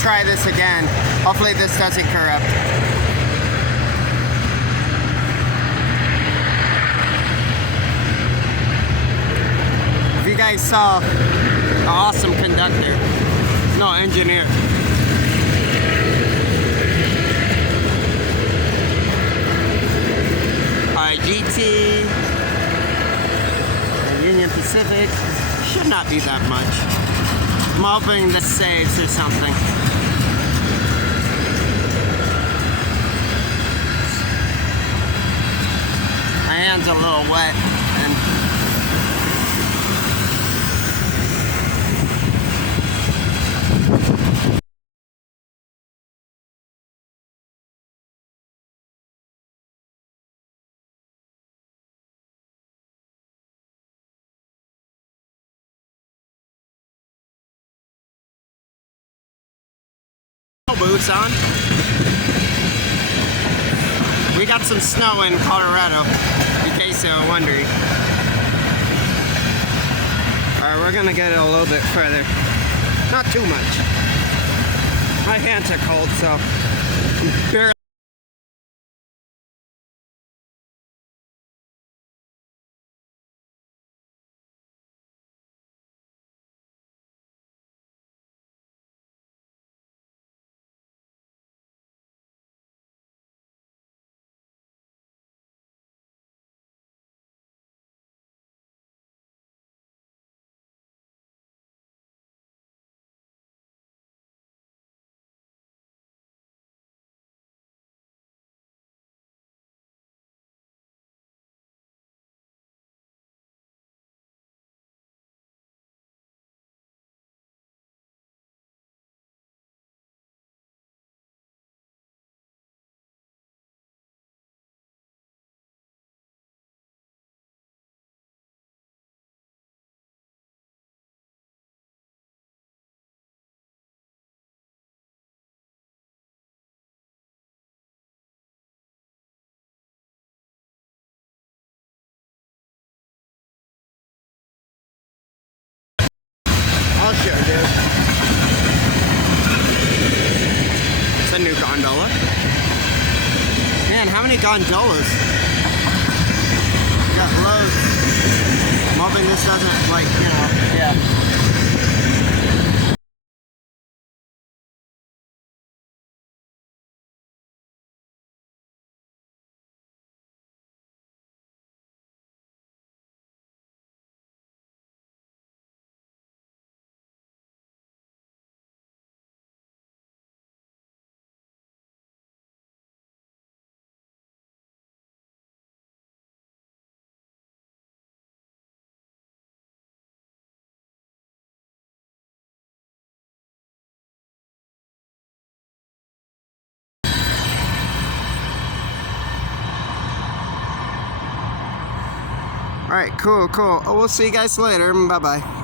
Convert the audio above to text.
try this again. Hopefully this doesn't corrupt. If you guys saw an awesome conductor, no engineer. Alright, GT, Union Pacific, should not be that much. I'm hoping this saves or something. My hand's a little wet and boots on. We got some snow in Colorado, in case you were wondering. Alright, we're gonna get it a little bit further. Not too much. My hands are cold, so I'm barely. I'll show you. It's a new gondola. Man, how many gondolas? We got loads. I'm hoping this doesn't, like, you know, yeah. Alright, cool. We'll see you guys later. Bye-bye.